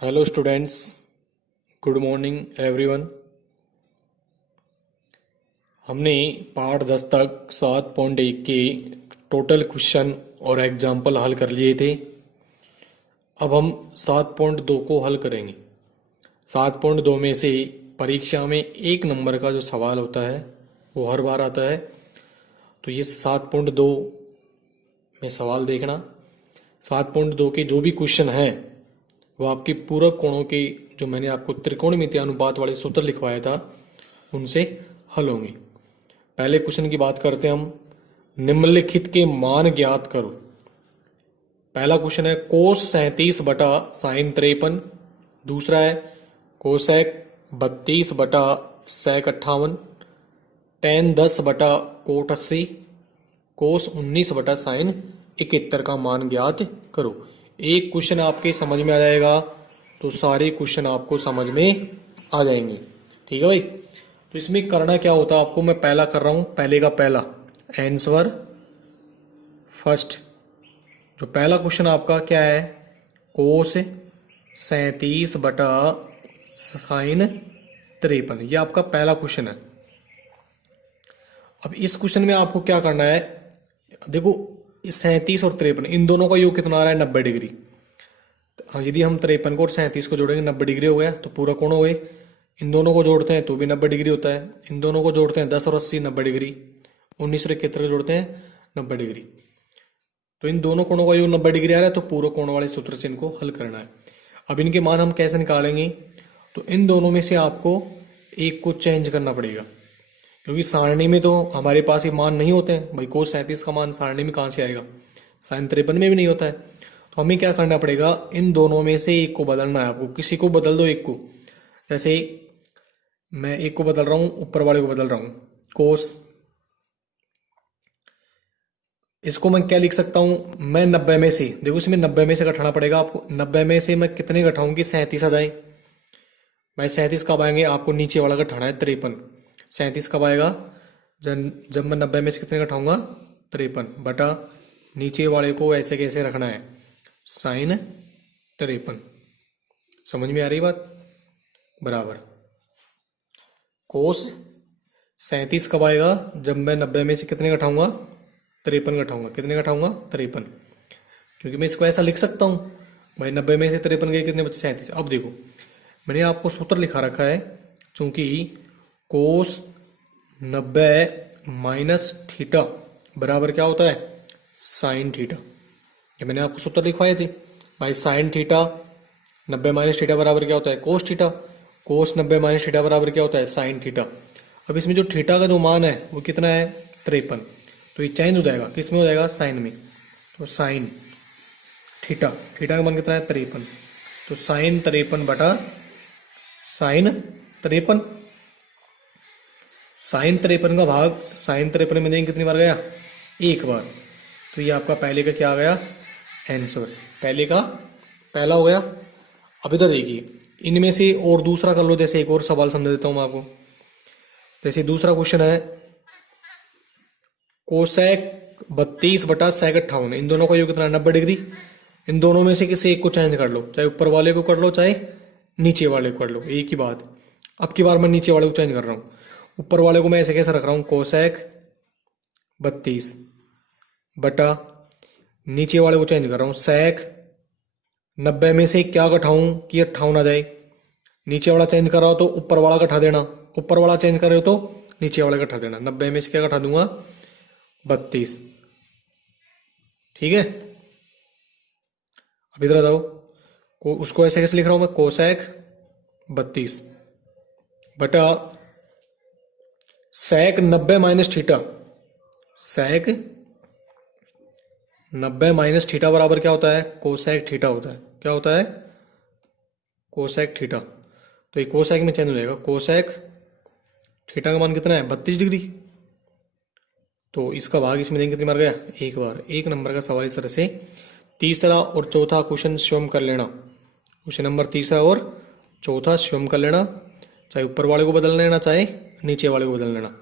Hello students, good morning everyone. हमने part 10 तक 7.1 के टोटल क्वेश्चन और एग्जाम्पल हल कर लिए थे। अब हम 7.2 को हल करेंगे। 7.2 में से परीक्षा में 1 नंबर का जो सवाल होता है वो हर बार आता है। तो ये 7.2 में सवाल देखना। 7.2 के जो भी क्वेश्चन हैं वो आपके पूरक कोणों के, जो मैंने आपको त्रिकोणमितीय अनुपात वाले सूत्र लिखवाया था, उनसे हल होंगे। पहले क्वेश्चन की बात करते हैं हम। निम्नलिखित के मान ज्ञात करो। पहला क्वेश्चन है कोस 37 बटा साइन 53। दूसरा है कोसेक 32 बटा सेक 58। टेन 10 बटा कोट 80। कोस 19 बटा साइन 71 का मान ज्ञात करो। एक क्वेश्चन आपके समझ में आ जाएगा तो सारे क्वेश्चन आपको समझ में आ जाएंगे। ठीक है भाई। तो इसमें करना क्या होता है आपको, मैं पहला कर रहा हूं। पहले का पहला आंसर फर्स्ट। जो पहला क्वेश्चन आपका क्या है, कोस 37 बटा साइन 53। ये आपका पहला क्वेश्चन है। अब इस क्वेश्चन में आपको क्या करना है, देखो 37 और 53 इन दोनों का योग कितना आ रहा है, 90 डिग्री। यदि हम 53 को और 37 को जोड़ेंगे 90 डिग्री हो गया, तो पूरा कोण हो गए। इन दोनों को जोड़ते हैं तो भी 90 डिग्री होता है। इन दोनों को जोड़ते हैं 10 और 80 90 डिग्री। 19 और 71 को जोड़ते हैं 90 डिग्री। तो इन दोनों कोणों का योग 90 डिग्री आ रहा है, तो पूरा कोण वाले सूत्र से इनको हल करना है। अब इनके मान हम कैसे निकालेंगे, तो इन दोनों में से आपको एक को चेंज करना पड़ेगा, क्योंकि सारणी में तो हमारे पास ये मान नहीं होते हैं भाई। कोस 37 का मान सारणी में कहाँ से आएगा, साइन 53 में भी नहीं होता है। तो हमें क्या करना पड़ेगा, इन दोनों में से एक को बदलना है आपको। किसी को बदल दो, एक को। जैसे मैं एक को बदल रहा हूं, ऊपर वाले को बदल रहा हूं, कोस। इसको मैं क्या लिख सकता हूं, मैं 90 में से, देखो इसमें 90 में से घटाना पड़ेगा आपको। 90 में से मैं कितने घटाऊं कि 37 आ जाए। भाई 37 कब आएंगे, आपको नीचे वाला घटाना है 53। 37 कब आएगा, जब मैं 90 में से कितने घटाऊंगा 53 बटा नीचे वाले को ऐसे कैसे रखना है, साइन 53। समझ में आ रही बात, बराबर। कोस 37 कब आएगा, जब मैं 90 में से कितने घटाऊंगा 53 घटाऊंगा। कितने घटाऊंगा 53, क्योंकि मैं इसको ऐसा लिख सकता हूं भाई 90 में से 53 गए कितने बचे 37। अब देखो मैंने आपको सूत्र लिखा रखा है, चूंकि कोस 90 माइनस थीटा बराबर क्या होता है, साइन थीटा। ये मैंने आपको सूत्र लिखवाए थे भाई। साइन थीटा 90 माइनस थीटा बराबर क्या होता है, कोस थीटा। कोस 90 माइनस थीटा बराबर क्या होता है, साइन थीटा। अब इसमें जो थीटा का जो मान है वो कितना है 53, तो ये चेंज हो जाएगा, किस में हो जाएगा, साइन में। तो साइन थीटा, थीटा का मान कितना है 53, तो साइन 53 बटा साइन 53। साइन 53 का भाग साइन 53 में देंगे कितनी बार गया, एक बार। तो ये आपका पहले का क्या आ गया आंसर, पहले का पहला हो गया। अब इधर देखिए इनमें से और दूसरा कर लो। जैसे एक और सवाल समझा देता हूं मैं आपको। जैसे दूसरा क्वेश्चन है कोसेक 32 बटा सेक 58। इन दोनों का योग कितना 90 डिग्री। इन दोनों में से किसी एक को चेंज कर लो, चाहे ऊपर वाले को कर लो चाहे नीचे वाले को कर लो, एक ही बात। अब की बार मैं नीचे वाले को चेंज कर रहा हूं, ऊपर वाले को मैं ऐसे कैसे रख रहा हूं, कोसेक 32 बटा नीचे वाले को चेंज कर रहा हूं सेक 90 में से क्या घटाऊं कि 58 आ जाए। नीचे वाला चेंज कर रहा हो तो ऊपर वाला घटा देना, ऊपर वाला चेंज कर रहे हो तो नीचे वाला घटा देना। 90 में से क्या घटा दूंगा 32। ठीक है। अब इधर आ जाओ, उसको ऐसे कैसे लिख रहा हूं मैं, कोसेक 32 बटा सेक 90 minus theta. Sec 90 minus theta बराबर क्या होता है, कोसेक थीटा होता है। क्या होता है, कोसेक थीटा। तो ये कोसेक में चेंज हो जाएगा। कोसेक थीटा का मान कितना है 32 डिग्री। तो इसका भाग इसमें देंगे कितनी बार गया, एक बार। एक नंबर का सवाल इस तरह से। तीसरा और चौथा क्वेश्चन स्वयं कर लेना। क्वेश्चन नंबर तीसरा और चौथा स्वयं कर लेना, चाहे ऊपर वाले को बदल लेना चाहे नीचे वाले को बदल लेना।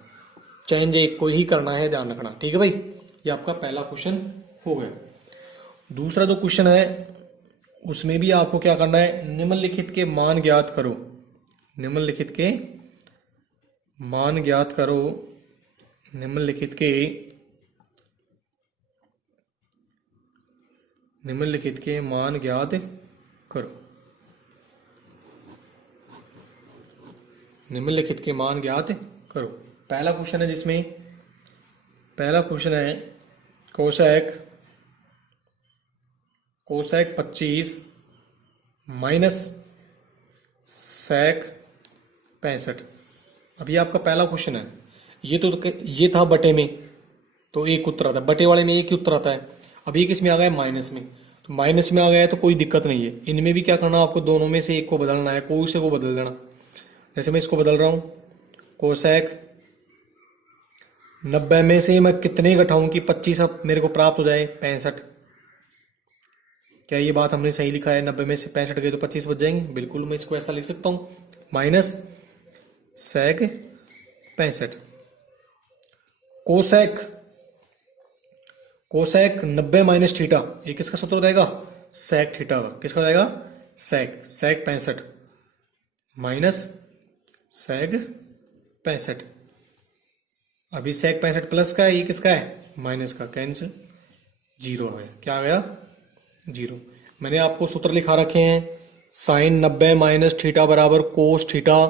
चेंज एक को ही करना है, ध्यान रखना। ठीक है भाई, ये आपका पहला क्वेश्चन हो गया। दूसरा जो क्वेश्चन है उसमें भी आपको क्या करना है, निम्नलिखित के मान ज्ञात करो। निम्नलिखित के मान ज्ञात करो। निम्नलिखित के मान ज्ञात करो। निम्नलिखित के मान ज्ञात करो। पहला क्वेश्चन है जिसमें पहला क्वेश्चन है कोसेक 25 माइनस सेक 65। अभी आपका पहला क्वेश्चन है, ये था बटे में, तो एक उत्तर आता है, बटे वाले में एक ही उत्तर आता है। अभी किस में आ गया, माइनस में, तो माइनस में आ गया है तो कोई दिक्कत नहीं है। इनमें भी क्या करना, आपको दोनों में से एक को बदलना है, कोई से को बदल देना। जैसे मैं इसको बदल रहा हूं, कोसेक 90 में से मैं कितने घटाऊं कि 25 अब मेरे को प्राप्त हो जाए, 65। क्या ये बात हमने सही लिखा है? 90 में से 65 गए तो 25 बच जाएंगे। बिल्कुल, मैं इसको ऐसा लिख सकता हूं, minus sec 65। Cosec 90 minus theta, ये किसका सूत्र हो जाएगा, सेक थीटा का। किसका हो जाएगा, सेक 65 माइनस सेक 65। अभी सेक 65 प्लस का है, ये किसका है, माइनस का, कैंसिल, जीरो आ गया। क्या आ गया, जीरो। मैंने आपको सूत्र लिखा रखे हैं, साइन 90 माइनस थीटा बराबर cos theta,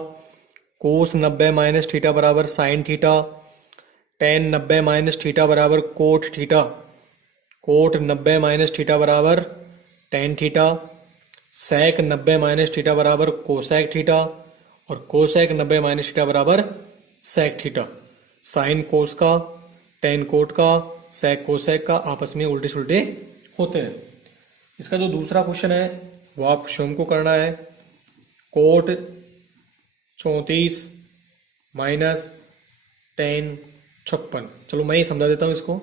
cos 90 minus theta बराबर sine theta, tan 90 minus theta बराबर cot theta, cot 90 minus theta बराबर tan theta, sec 90 minus theta बराबर कोसेक थीटा, और कोसेक 90 माइनस थीटा बराबर सेक थीटा। साइन कोस का, ten coat का, सेक cosec का आपस में उल्टे सुलटे होते हैं। इसका जो दूसरा क्वेश्चन है वो आप स्वयं को करना है, कोट 34 माइनस टेन 56। चलो मैं ही समझा देता हूँ इसको।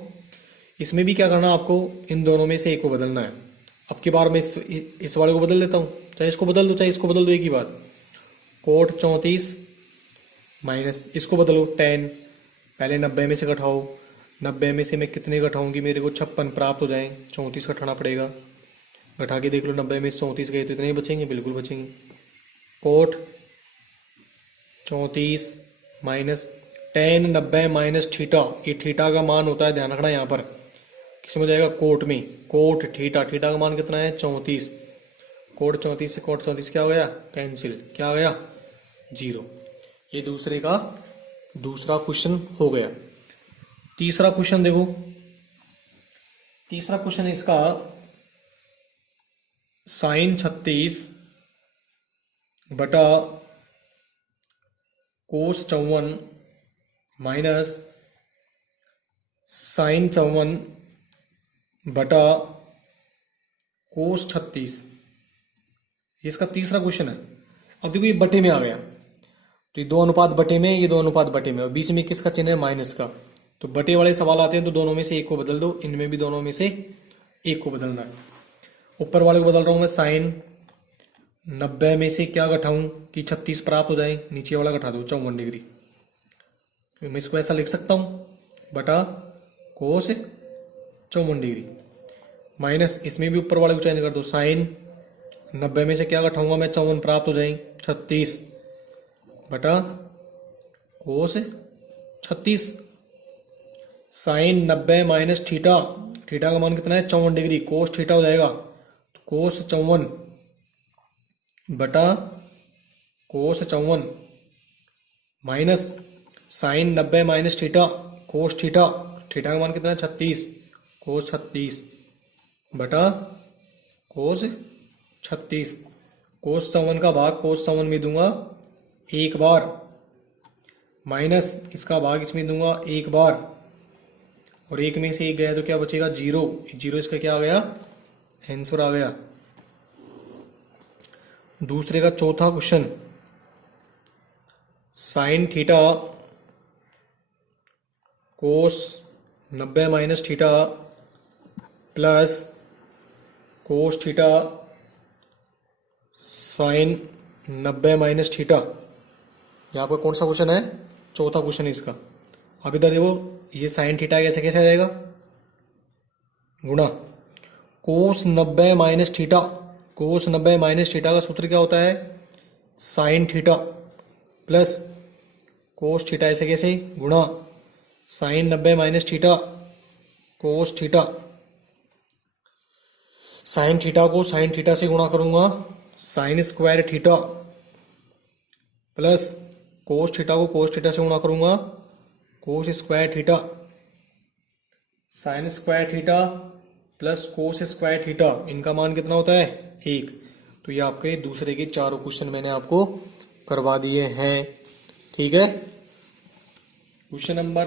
इसमें भी क्या करना, आपको इन दोनों में से एक को बदलना है। अब की बार मैं इस वाले को बदल देता हूँ, चाहे इसको बदल दो चाहे इसको बदल दो, एक ही बात। कोट 34 माइनस इसको बदलो 10, पहले 90 में से घटाओ, 90 में से मैं कितने घटाऊंगी, मेरे को 56 प्राप्त हो जाए, 34 घटाना पड़ेगा। घटा के देख लो, 90 में से 34 गए तो इतने ही बचेंगे, बिल्कुल बचेंगे। कोट 34 माइनस 10 90 माइनस थीटा, ये थीटा का मान होता है, ध्यान रखना यहाँ पर किस में हो जाएगा, कोट में, कोट थीटा, थीटा का मान कितना है, 34। कोट 34 से कोट 34 क्या हो गया, कैंसिल, क्या हो गया, जीरो। ये दूसरा क्वेश्चन हो गया। तीसरा क्वेश्चन देखो, तीसरा क्वेश्चन इसका साइन 36 बटा कोस 54 माइनस साइन 54 बटा कोस 36, इसका तीसरा क्वेश्चन है। अब देखो ये बटे में आ गया, तो ये 2 अनुपात बटे में, ये 2 अनुपात बटे में, और बीच में किसका चिन्ह है, माइनस का। तो बटे वाले सवाल आते हैं तो दोनों में से एक को बदल दो, इनमें भी दोनों में से एक को बदलना है। ऊपर वाले को बदल रहा हूं मैं, साइन 90 में से क्या घटाऊं कि 36 प्राप्त हो जाए, नीचे वाला घटा दो 54 डिग्री। तो मैं इसको ऐसा लिख सकता हूं, बटा कोस 54 डिग्री, माइनस इसमें भी ऊपर वाले को चेंज कर दो, साइन 90 में से क्या घटाऊंगा मैं, 54 प्राप्त हो जाए, 36 बटा कोस 36। साइन 90 माइनस थीटा, थीटा का मान कितना है, 54 डिग्री, कोस थीटा हो जाएगा, तो कोस 54 बटा cos 54 minus sine 90 minus theta, cos theta, theta का मान कितना है, 36, कोस 36 बटा कोस 36। कोस 54 का भाग कोस 54 में दूंगा एक बार, माइनस इसका भाग इसमें दूंगा एक बार, और एक में से एक गया तो क्या बचेगा, जीरो। जीरो इसका क्या आ गया, आंसर आ गया। दूसरे का चौथा question, sine theta cos 90 minus theta plus cos theta sign 90 minus theta, यहाँ पर कौन सा क्वेश्चन है, चौथा क्वेश्चन इसका। अब इधर देखो, ये साइन थीटा कैसे कैसे आ जाएगा, गुणा cos 90 minus theta, cos 90 minus theta का सूत्र क्या होता है? Sine theta plus cos theta, ऐसे कैसे गुणा sine 90 minus theta cos theta. Sine theta को साइन थीटा से गुणा करूंगा, sine square theta plus cos theta को कोस थीटा से गुणा करूंगा, cos square theta. Sine square theta plus cos square theta, इनका मान कितना होता है? 1। तो ये आपके दूसरे के चारों क्वेश्चन मैंने आपको करवा दिए हैं। ठीक है। क्वेश्चन नंबर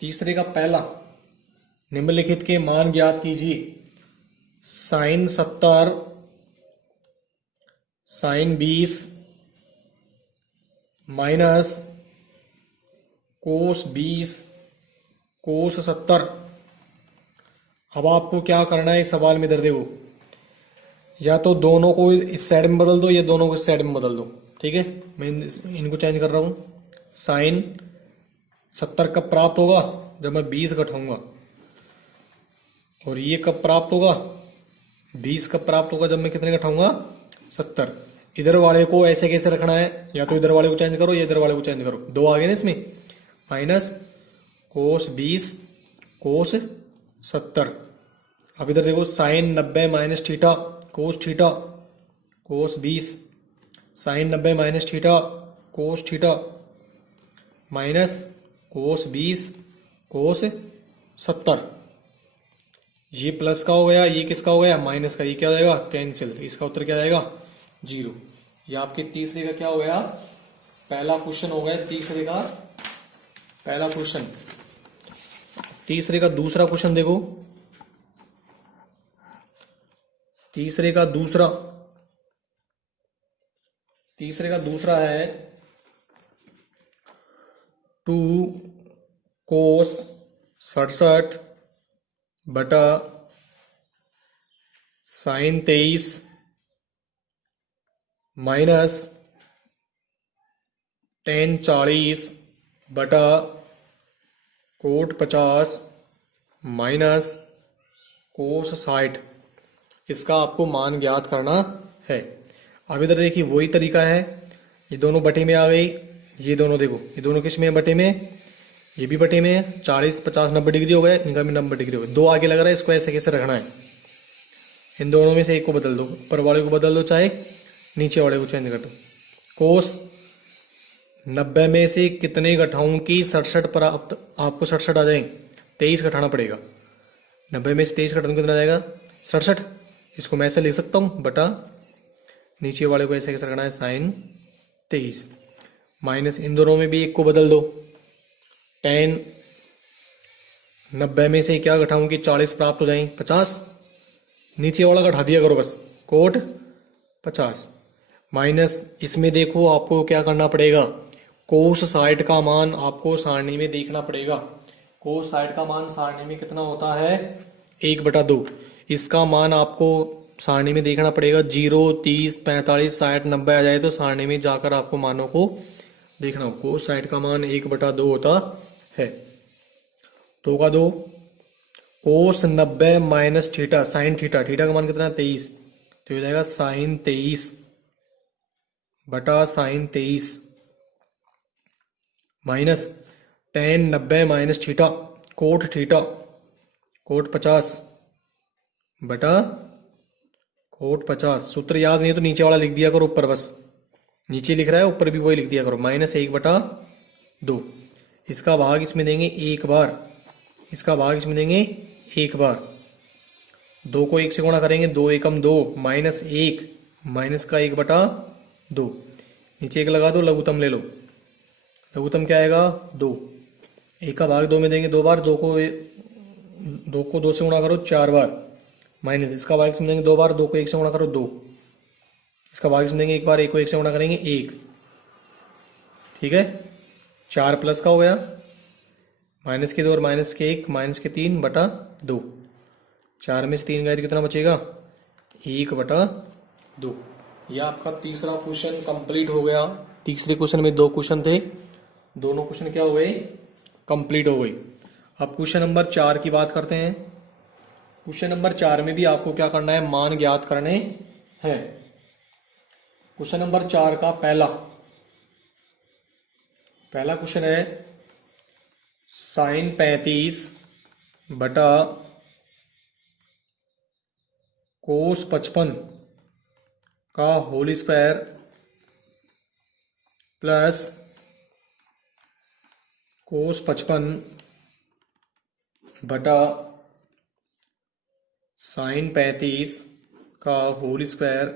तीसरे का पहला, निम्नलिखित के मान ज्ञात कीजिए। Sign 70, sign 20 minus cos 20 cos 70। अब आपको क्या करना है इस सवाल में? इधर देखो, या तो दोनों को इस साइड में बदल दो या दोनों को इस साइड में बदल दो। ठीक है, मैं इनको चेंज कर रहा हूं। साइन 70 कब प्राप्त होगा? जब मैं 20 घटाऊंगा। और ये कब प्राप्त होगा? 20 कब प्राप्त होगा? जब मैं कितने घटाऊंगा? 70। इधर वाले को ऐसे कैसे रखना है? या तो इधर वाले को चेंज करो या इधर वाले को चेंज करो। 2 आ गए ना इसमें। Minus cos 20 cos 70। अब इधर देखो, sine 90 minus theta cos theta cos 20, sine 90 minus theta cos theta minus cos 20 cos 70। ये प्लस का हो गया, ये किसका हो गया? माइनस का। ये क्या हो जाएगा? कैंसिल। इसका उत्तर क्या जाएगा? 0। ये आपके तीसरे का क्या हो गया? पहला क्वेश्चन हो गया तीसरे का पहला क्वेश्चन। तीसरे का दूसरा क्वेश्चन देखो। तीसरे का दूसरा है 2 कोस 67 बटा साइन 23 माइनस टेन 40 बटा कोट 50 माइनस कोस 60। इसका आपको मान ज्ञात करना है। अब इधर देखिए, वही तरीका है। ये दोनों बटे में आ गई। ये दोनों देखो, ये दोनों किस में है? बटे में। ये भी बटे में है। 40 50 90 डिग्री हो गए, इनका भी 90 डिग्री हो गए। 2 आगे लग रहा है, इसको ऐसे कैसे रखना है? इन दोनों में से एक को बदल दो, ऊपर वाले को बदल दो, चाहे नीचे वाले को चेंज कर दो। कोस 90 में से कितने घटाऊं कि 67 प्राप्त? आपको 67 आ जाए। 23 घटाना पड़ेगा। 90 में से 23 घटाऊं कितना आ जाएगा? 67। इसको मैं ऐसे लिख सकता हूं, बटा नीचे वाले को ऐसे कैसे रखना है? साइन 23 माइनस इन दोनों में भी एक को बदल दो। टेन 90 में से क्या घटाऊं कि 40 प्राप्त हो जाए? 50। नीचे वाला घटा दिया करो बस, कोट 50 माइनस इसमें देखो आपको क्या करना पड़ेगा? कोस 60 का मान आपको सारणी में देखना पड़ेगा। कोस 60 का मान सारणी में कितना होता है? 1/2। इसका मान आपको सारणी में देखना पड़ेगा। 0 30 45 60 90 आ जाए तो सारणी में जाकर आपको मानों को देखना हो। कोस 60 का मान 1/2 होता है। 2 का 2 कोस 90 minus theta sine theta, theta का मान कितना है? 23। तो हो जाएगा साइन 23 बटा sine 23 minus tan 90 minus theta cot 50 बटा कोट 50। सूत्र याद नहीं है तो नीचे वाला लिख दिया करो, ऊपर बस नीचे लिख रहा है ऊपर भी वही लिख दिया करो। माइनस 1/2। इसका भाग इसमें देंगे 1 बार, इसका भाग इसमें देंगे 1 बार। 2 को 1 से गुणा करेंगे, 2 एकम 2 माइनस 1 माइनस का 1/2। नीचे 1 लगा दो, लघुत्तम ले लो। लघुत्तम क्या आएगा? 2। 1 का भाग 2 में देंगे 2 बार। 2 को 2 से गुणा करो 4 बार माइनस इसका भाग इसमें देंगे 2 बार। 2 को 1 से गुणा करो 2, इसका भाग इसमें देंगे 1 बार। 1 को 1 से गुणा करेंगे 1। ठीक है, 4 प्लस का हो गया, माइनस के 2 और माइनस के 1 माइनस के 3/2। 4 में से 3 गए तो कितना बचेगा? 1/2। यह आपका तीसरा क्वेश्चन कंप्लीट हो गया। तीसरे क्वेश्चन में 2 क्वेश्चन थे, दोनों क्वेश्चन क्या हो गए? कंप्लीट हो गई। अब क्वेश्चन नंबर 4 की बात करते हैं। क्वेश्चन नंबर 4 में भी आपको क्या करना है, मान ज्ञात करने हैं। क्वेश्चन नंबर 4 का पहला क्वेश्चन है साइन 35 बटा कोस 55 का होल स्क्वायर प्लस कोस 55 बटा साइन 35 का होल स्क्वायर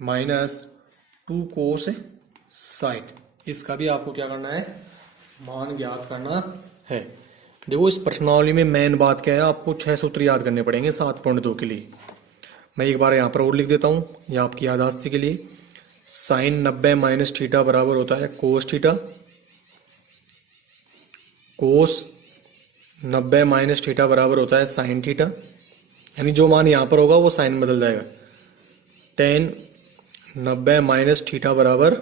माइनस 2 कोस 60। इसका भी आपको क्या करना है, मान ज्ञात करना है। देखो इस प्रश्नावली में मेन बात क्या है, आपको 6 सूत्र याद करने पड़ेंगे 7.2 के लिए। मैं एक बार यहाँ पर और लिख देता हूँ, यह आपकी याददाश्त के लिए। साइन 90 माइनस थीटा बराबर होता है कोस थीटा, कोस 90 माइनस थीटा बराबर होता है साइन थीटा, यानी जो मान यहाँ पर होगा वो साइन में बदल जाएगा। टेन 90 माइनस थीटा बराबर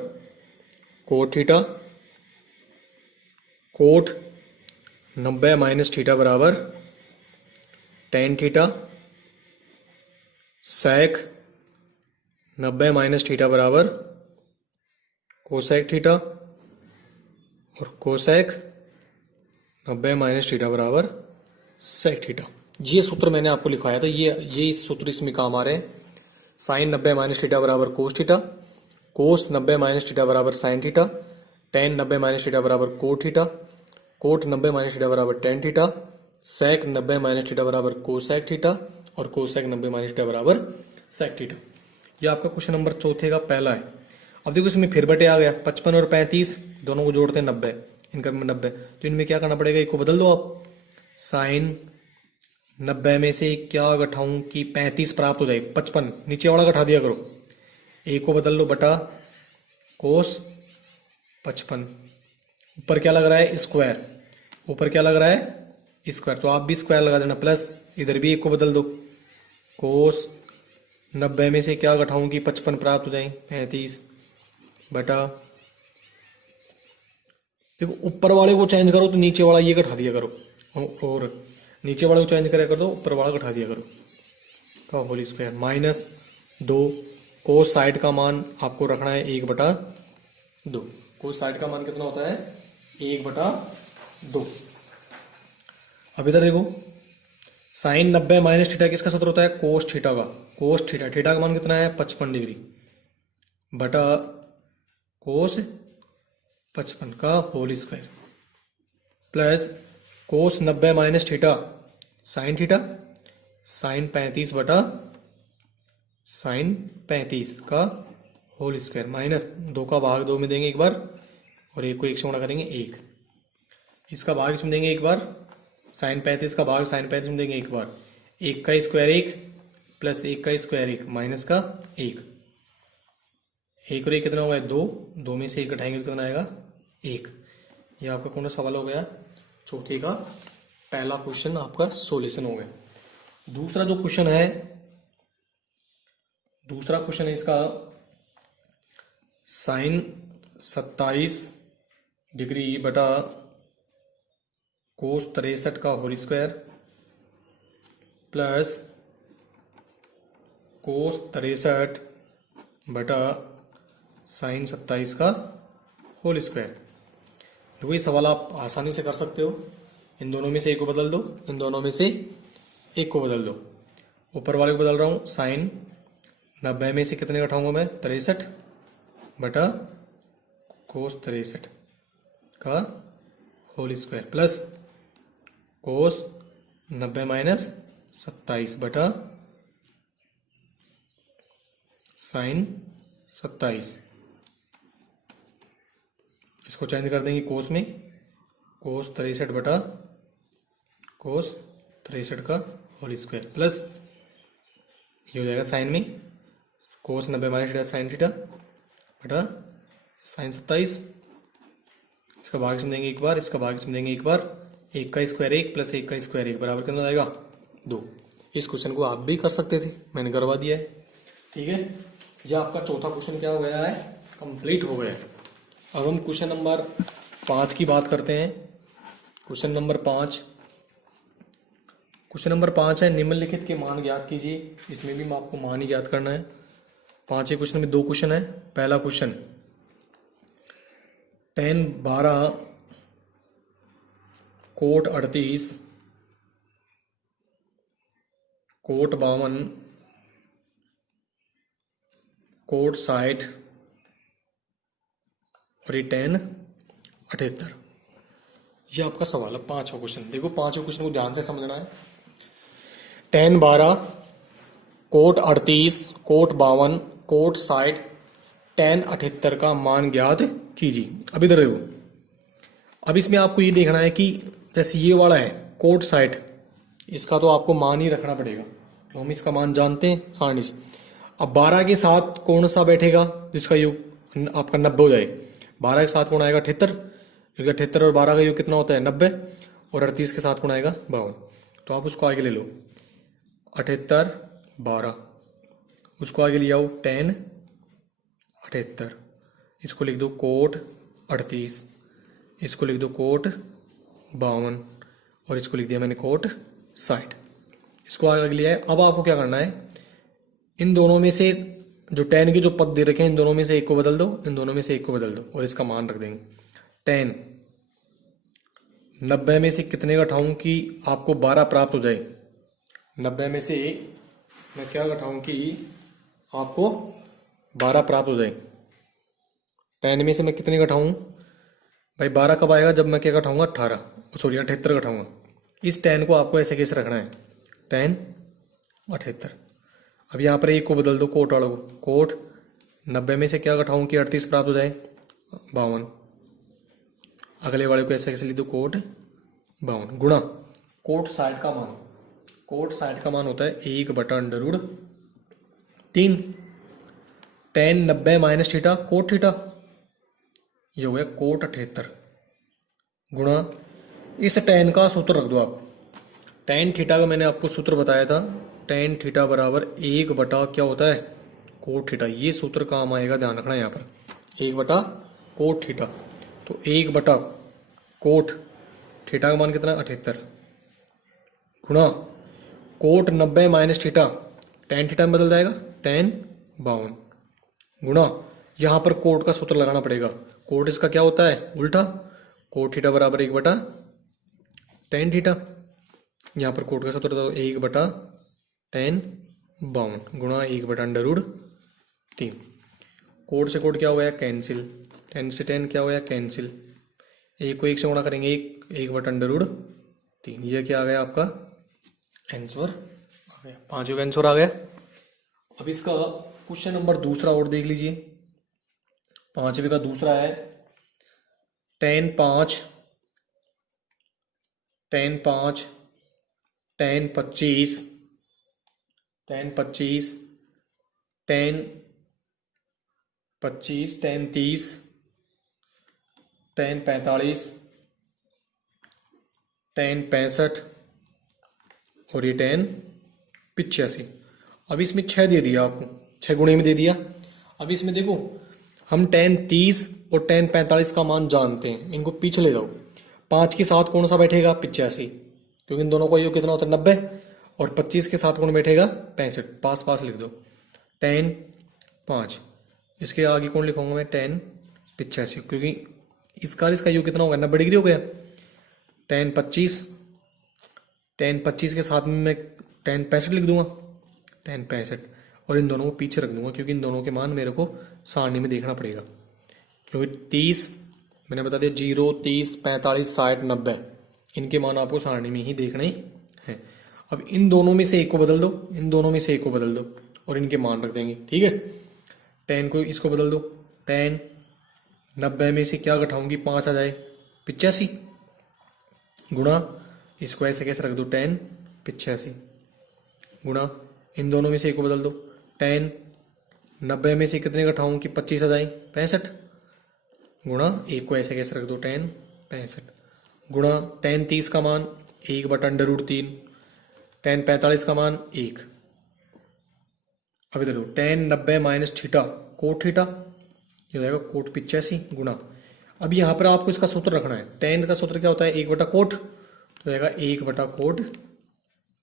cot theta, cot 90 minus theta बराबर tan theta, sec 90 minus theta बराबर कोसेक थीटा, और कोसेक 90 माइनस थीटा बराबर सेक थीटा। ये सूत्र मैंने आपको लिखवाया था, ये सूत्र इसमें काम आ रहे हैं। साइन 90 माइनस थीटा बराबर cos theta, cos 90 minus theta बराबर sine theta, tan 90 minus theta बराबर cot theta, cot 90 minus theta बराबर tan theta, sec 90 minus theta बराबर कोसेक थीटा, और कोसेक 90 माइनस थीटा बराबर सेक थीटा। ये आपका क्वेश्चन नंबर 4 का पहला है। अब देखो इसमें फिर बटे आ गया, 55 और 35 दोनों को जोड़ते हैं 90, इनका 90, तो इनमें क्या करना पड़ेगा, एक को बदल दो आप। साइन 90 में से क्या घटाऊं कि 35 प्राप्त हो जाए, 55 नीचे वाला घटा दिया करो, एक को बदल लो बटा कोस 55। ऊपर क्या लग रहा है, स्क्वायर, ऊपर क्या लग रहा है स्क्वायर, तो आप भी स्क्वायर लगा देना, प्लस इधर भी एक को बदल दो, कोस 90 में से क्या घटाऊं कि 55 प्राप्त हो जाए, 35 बटा, देखो ऊपर वाले को चेंज करो तो नीचे वाला ये घटा दिया करो, और नीचे वाले को चेंज करा करो ऊपर वाला घटा दिया करो, का होल स्क्वायर माइनस 2। कोस साइड का मान आपको रखना है 1/2। कोस साइड का मान कितना होता है, 1/2। अब इधर देखो साइन 90 माइनस थीटा किसका सूत्र होता है, कोस थीटा का। कोस थीटा, थीटा का मान कितना है 55 डिग्री बटा कोस 55 का whole square, plus cos 90 minus theta sine theta, sine 35 बटा साइन 35 का होल स्क्वायर, माइनस 2 का भाग 2 में देंगे एक बार, और 1 को 1 से गुणा करेंगे 1, इसका भाग इसमें देंगे एक बार, साइन 35 का भाग साइन 35 में देंगे एक बार, 1 का स्क्वायर 1 प्लस 1 का स्क्वायर 1 माइनस का 1, 1 और 1 कितना होगा 2, 2 में से 1 घटाएंगे तो कितना आएगा 1। यह आपका कौन सा सवाल हो गया, चौथे का पहला क्वेश्चन आपका सॉल्यूशन हो गया। दूसरा जो क्वेश्चन है, दूसरा क्वेश्चन है इसका साइन 27 डिग्री बटा कोस 63 का होल स्क्वायर प्लस कोस 63 बटा साइन 27 का होल स्क्वायर। देखो ये सवाल आप आसानी से कर सकते हो, इन दोनों में से एक को बदल दो, इन दोनों में से एक को बदल दो। ऊपर वाले को बदल रहा हूँ, साइन 90 में से कितने घटाऊंगा मैं 63 बटा कोस 63 का whole square plus cos 90 minus 27 बटा साइन 27। इसको चेंज कर देंगे कोस में, कोस 63 बटा कोस 63 का होल स्क्वायर प्लस ये हो जाएगा साइन में कोस 90 माइनस थीटा साइन थीटा बटा साइन 27। इसका भाग इसमें देंगे एक बार, इसका भाग इसमें देंगे एक बार, 1 का स्क्वायर 1 प्लस 1 का स्क्वायर 1 बराबर कितना आएगा 2। इस क्वेश्चन को आप भी कर सकते थे, मैंने करवा दिया है। ठीक है, यह आपका चौथा क्वेश्चन क्या हो गया है, कंप्लीट हो गया है। अब हम क्वेश्चन नंबर 5 की बात करते हैं। क्वेश्चन नंबर 5, क्वेश्चन नंबर 5 है, निम्नलिखित के मान ज्ञात कीजिए। इसमें भी आपको मान ही ज्ञात करना है। 5 क्वेश्चन में 2 क्वेश्चन है। पहला question, tan 12 cot 38 cot 52 cot 60 और ये tan 78। ये आपका सवाल है 5वां क्वेश्चन। देखो 5वें क्वेश्चन को ध्यान से समझना है। tan 12 cot 38 cot 52 cot 60 tan 78 का मान ज्ञात कीजिए। अब इधर देखो, अब इसमें आपको ये देखना है कि जैसे ये वाला है कोट 60, इसका तो आपको मान ही रखना पड़ेगा, तो हम इसका मान जानते हैं सारणी से। अब 12 के साथ कौन सा बैठेगा जिसका योग आपका 90 हो जाए। 12 के साथ कौन आएगा 78, क्योंकि 78 और 12 का योग कितना होता है 90, और 38 के साथ कौन आएगा 52। तो आप उसको आगे ले लो, 78 12, उसको आगे ले आओ tan 78, इसको लिख दो कोट 38, इसको लिख दो कोट 52 और इसको लिख दिया मैंने कोट 60। इसको आगे लिया है। अब आपको क्या करना है, इन दोनों में से जो tan के जो पद दे रखे हैं इन दोनों में से एक को बदल दो, इन दोनों में से एक को बदल दो और इसका मान रख देंगे। tan 90 में से कितने घटाऊं कि आपको 12 प्राप्त हो जाए। 90 में से मैं क्या घटाऊं कि आपको 12 प्राप्त हो जाए। tan में से मैं कितने घटाऊं भाई, 12 कब आएगा जब मैं क्या घटाऊंगा 18, सॉरी 78 घटाऊंगा। इस tan को आपको ऐसे कैसे रखना है, tan 78। अब यहाँ पर एक को बदल दो कोट वालों को, कोट 90 में से क्या घटाऊं कि 38 प्राप्त हो जाए 52। अगले वाले को ऐसे कैसे लिख दो कोट 52 गुणा कोट 60 का मान। कोट 60 का मान होता है 1/√3। tan 90 minus theta cot theta, ये हो गया कोट 78 गुणा इस tan का सूत्र रख दो आप। tan थीटा का मैंने आपको सूत्र बताया था, tan थीटा बराबर 1 बटा क्या होता है कोट थीटा। ये सूत्र काम आएगा, ध्यान रखना यहाँ पर 1 बटा कोट थीटा। तो 1 बटा कोट थीटा का मान कितना 78 गुणा cot 90 minus theta, tan theta में बदल जाएगा tan 52 गुणा यहाँ पर कोट का सूत्र लगाना पड़ेगा। कोट इसका क्या होता है उल्टा, कोट थीटा बराबर 1 बटा tan थीटा। यहाँ पर कोट का सूत्र तो 1 बटा tan 52 गुणा 1/√3। कोट से कोट क्या हो गया कैंसिल, tan से tan क्या हो गया कैंसिल, एक को एक से गुणा करेंगे 1/√3। ये क्या आ गया आपका आंसर आ गया, 5 का आंसर आ गया। अब इसका क्वेश्चन नंबर दूसरा और देख लीजिए। 5वें का दूसरा है tan 5 tan 25 tan 30 tan 30 tan 30 tan 45 tan 65 और ये tan 85। अब इसमें 6 दे दिया आपको, 6 गुणे में दे दिया। अब इसमें देखो हम tan 30 और tan 45 का मान जानते हैं, इनको पीछे ले जाओ। 5 के साथ कौन सा बैठेगा 85, क्योंकि इन दोनों का योग कितना होता है 90, और 25 के साथ कौन बैठेगा 65, पास पास लिख दो tan 5। इसके आगे कौन लिखूंगा मैं tan 85, क्योंकि इसका योग कितना होगा 90 डिग्री हो गया। tan 25 के साथ में मैं tan 65 लिख दूंगा, tan 65, और इन दोनों को पीछे रख दूंगा क्योंकि इन दोनों के मान मेरे को सारणी में देखना पड़ेगा। क्योंकि 30 मैंने बता दिया 0 30 45 60 90, इनके मान आपको सारणी में ही देखने हैं। अब इन दोनों में से एक को बदल दो, इन दोनों में से एक को बदल दो और इनके मान रख देंगे, ठीक है। tan को इसको बदल दो, tan 90 में से क्या घटाऊंगी 5 आ जाए 85 गुणा इसको ऐसे कैसे रख दो tan 85 गुणा इन दोनों में से एक को बदल दो, tan 90 में से कितने घटाऊं कि 25 आ जाए 65 गुणा एक को ऐसे कैसे रख दो tan 65 गुणा tan 30 का मान 1/√3, tan 45 का मान 1। अब इधर tan 90 minus theta cot theta, ये हो जाएगा कोट 85 गुणा। अब यहाँ पर आपको इसका सूत्र रखना है, tan का सूत्र क्या होता है 1 बटा कोट, तो जाएगा 1 बटा कोट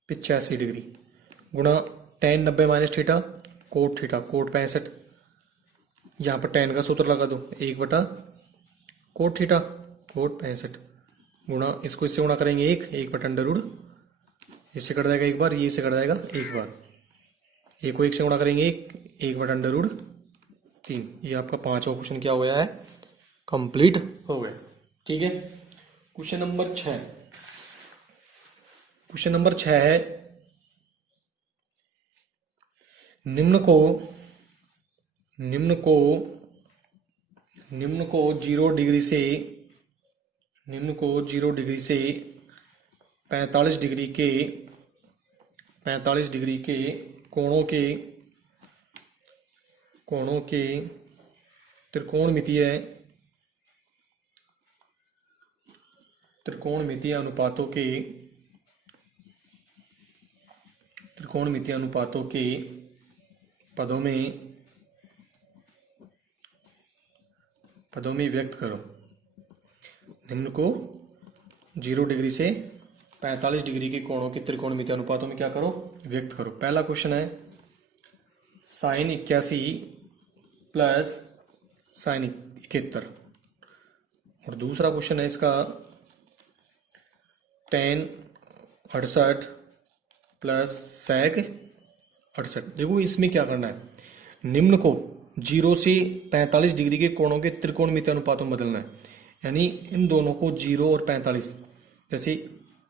85 डिग्री गुणा tan 90 minus theta coat theta coat 65। यहाँ पर tan का सूत्र लगा दो 1 बटा कोट थीटा कोट 65 गुणा इसको इससे गुणा करेंगे 1 बटा अंडर रूट, इससे कट जाएगा एक बार, ये इससे कट जाएगा एक बार, एक को एक से गुणा करेंगे 1 बटा अंडर रूट 3। ये आपका 5वां क्वेश्चन क्या हो गया है, कंप्लीट हो गया। ठीक है, क्वेश्चन नंबर 6। क्वेश्चन नंबर 6 है निम्न को 0 डिग्री से 45 डिग्री के कोणों के त्रिकोणमितीय अनुपातों के पदों में व्यक्त करो। निम्न को 0 डिग्री से 45 डिग्री के कोणों के त्रिकोणमितीय अनुपातों में क्या करो, व्यक्त करो। पहला क्वेश्चन है sin 81 प्लस sin 71 और दूसरा क्वेश्चन है इसका tan 68 प्लस sec 68। देखो इसमें क्या करना है, निम्न को 0 से 45 डिग्री के कोणों के त्रिकोणमितीय अनुपातों में बदलना है, यानी इन दोनों को 0 और 45, जैसे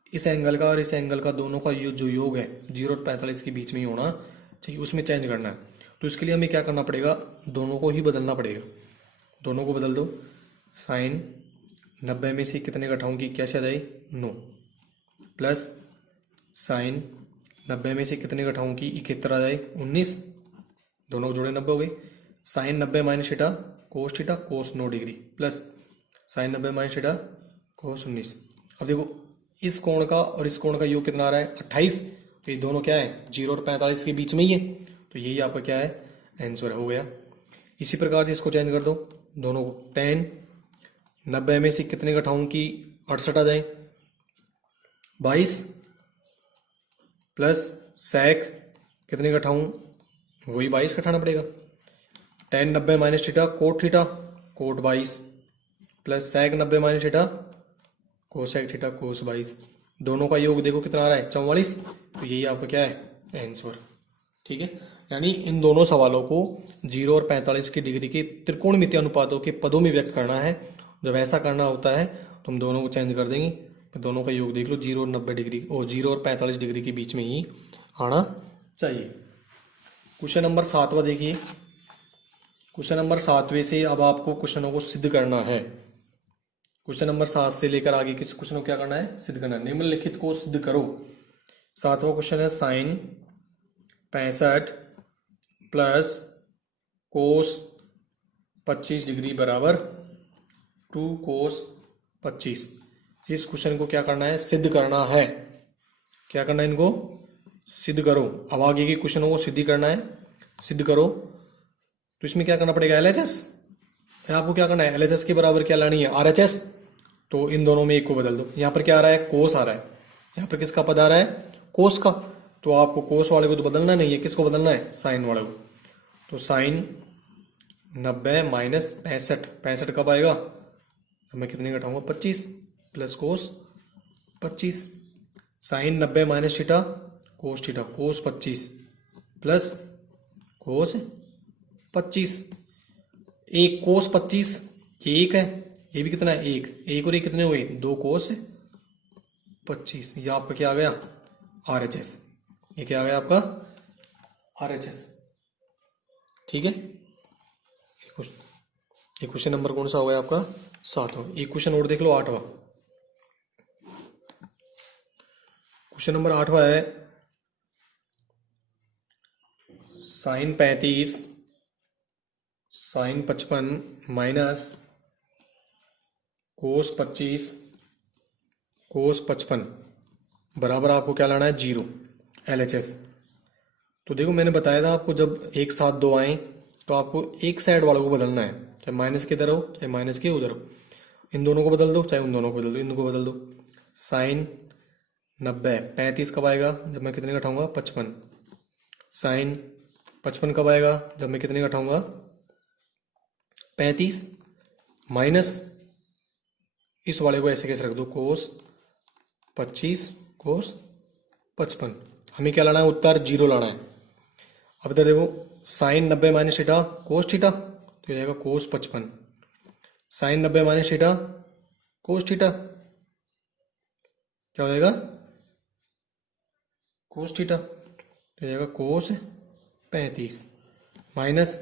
इस एंगल का और इस एंगल का दोनों का जो योग है 0 और 45 के बीच में ही होना चाहिए, उसमें चेंज करना है। तो इसके लिए हमें क्या करना पड़ेगा, दोनों को ही बदलना पड़ेगा। दोनों को बदल दो, साइन 90 में से कितने घटाऊंगी, कैसे आ जाए 9, प्लस साइन 90 में से कितने घटाऊंगी 71 आ जाए 19, दोनों को जोड़े 90 हो गई। Sine 90 minus theta cos 9 degree plus sine 90 minus theta cos 19। अब देखो इस कोण का और इस कोण का योग कितना आ रहा है 28, तो ये दोनों क्या है 0 और 45 के बीच में ही है, तो यही आपका क्या है आंसर हो गया। इसी प्रकार से इसको चेंज कर दो, दोनों को tan 90 में से कितने घटाऊं कि 68 आ जाए 22, प्लस sec कितने घटाऊं वही 22 घटाना पड़ेगा, tan 90 minus theta coat 22 plus sec 90 minus theta cosec theta cos 22, दोनों का योग देखो कितना आ रहा है 44, तो यही आपका क्या है आंसर। ठीक है, यानी इन दोनों सवालों को 0 और 45 की डिग्री के त्रिकोणमितीय अनुपातों के पदों में व्यक्त करना है। जब ऐसा करना होता है तो हम दोनों को चेंज कर देंगे, तो दोनों का योग देख लो 0 और 90 डिग्री और 0 और 45 डिग्री के बीच में ही आना चाहिए। क्वेश्चन नंबर 7वां देखिए, क्वेश्चन नंबर 7वें से अब आपको क्वेश्चनों को सिद्ध करना है। क्वेश्चन नंबर 7 से लेकर आगे किस क्वेश्चन को क्या करना है, सिद्ध करना है। निम्नलिखित को सिद्ध करो। 7वां क्वेश्चन है साइन 65 प्लस कोस 25 डिग्री बराबर 2 कोस 25। इस क्वेश्चन को क्या करना है, सिद्ध करना है। क्या करना है, इनको सिद्ध करो। अब आगे के क्वेश्चनों को सिद्ध करना है, सिद्ध करो। तो इसमें क्या करना पड़ेगा, LHS आपको क्या करना है, LHS के बराबर क्या लानी है RHS, तो इन दोनों में एक को बदल दो। यहाँ पर क्या आ रहा है कोस आ रहा है, यहाँ पर किसका पद आ रहा है कोस का, तो आपको कोस वाले को तो बदलना नहीं है, किसको बदलना है साइन वाले को। तो साइन 90 माइनस 65 कब आएगा, मैं कितने घटाऊंगा 25 plus cos 25, sine 90 minus theta cos 25 plus cos 25, एक कोस 25 ये एक है, ये भी कितना है एक और ये कितने हुए 2 कोस 25। ये आपका क्या आ गया RHS, ये क्या आ गया आपका RHS। ठीक है, ये क्वेश्चन नंबर कौन सा हो गया आपका 7वां। एक क्वेश्चन और देख लो 8वां। क्वेश्चन नंबर 8वां है साइन 35 साइन 55 माइनस कोस 25 कोस 55 बराबर आपको क्या लाना है 0 LHS। तो देखो मैंने बताया था आपको, जब एक साथ दो आए तो आपको एक साइड वालों को बदलना है, चाहे माइनस के इधर हो चाहे माइनस के उधर हो। इन दोनों को बदल दो, चाहे उन दोनों को बदल दो, इनको बदल दो। साइन 90, 35 कब आएगा जब मैं कितने घटाऊंगा 55। साइन 55 कब आएगा जब मैं कितने घटाऊंगा 35। माइनस इस वाले को ऐसे कैसे रख दो, कोस 25 कोस 55। हमें क्या लाना है, उत्तर 0 लाना है। अब इधर देखो, sine 90 minus theta cos theta, तो हो जाएगा cos 55। Sine 90 minus theta cos theta, क्या हो जाएगा कोस थीटा, तो हो जाएगा कोस 35 माइनस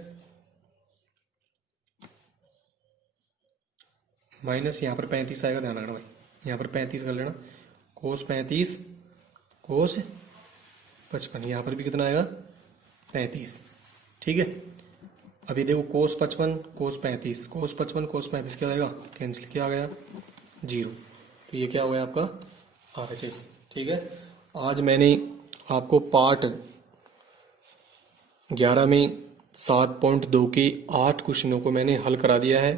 यहाँ पर 35 आएगा, ध्यान रखना भाई, यहाँ पर 35 कर लेना, कोस 35 कोस 55, यहाँ पर भी कितना आएगा 35। ठीक है, अभी देखो कोस 55 कोस 35, कोस 55 कोस 35 क्या आएगा, कैंसिल, क्या आ गया 0। तो ये क्या हो गया आपका RHS। ठीक है, आज मैंने आपको पार्ट 11 में 7.2 के 8 क्वेश्चनों को मैंने हल करा दिया है।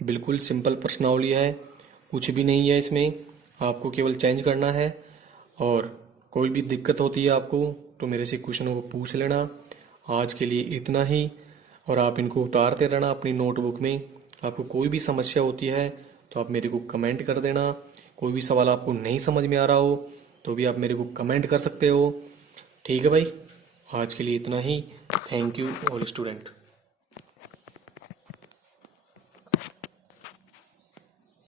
बिल्कुल सिंपल प्रश्नावली है, कुछ भी नहीं है इसमें, आपको केवल चेंज करना है। और कोई भी दिक्कत होती है आपको तो मेरे से क्वेश्चनों को पूछ लेना। आज के लिए इतना ही, और आप इनको उतारते रहना अपनी नोटबुक में। आपको कोई भी समस्या होती है तो आप मेरे को कमेंट कर देना। कोई भी सवाल आपको नहीं समझ में आ रहा हो तो भी आप मेरे को कमेंट कर सकते हो। ठीक है भाई, आज के लिए इतना ही। Thank you all student.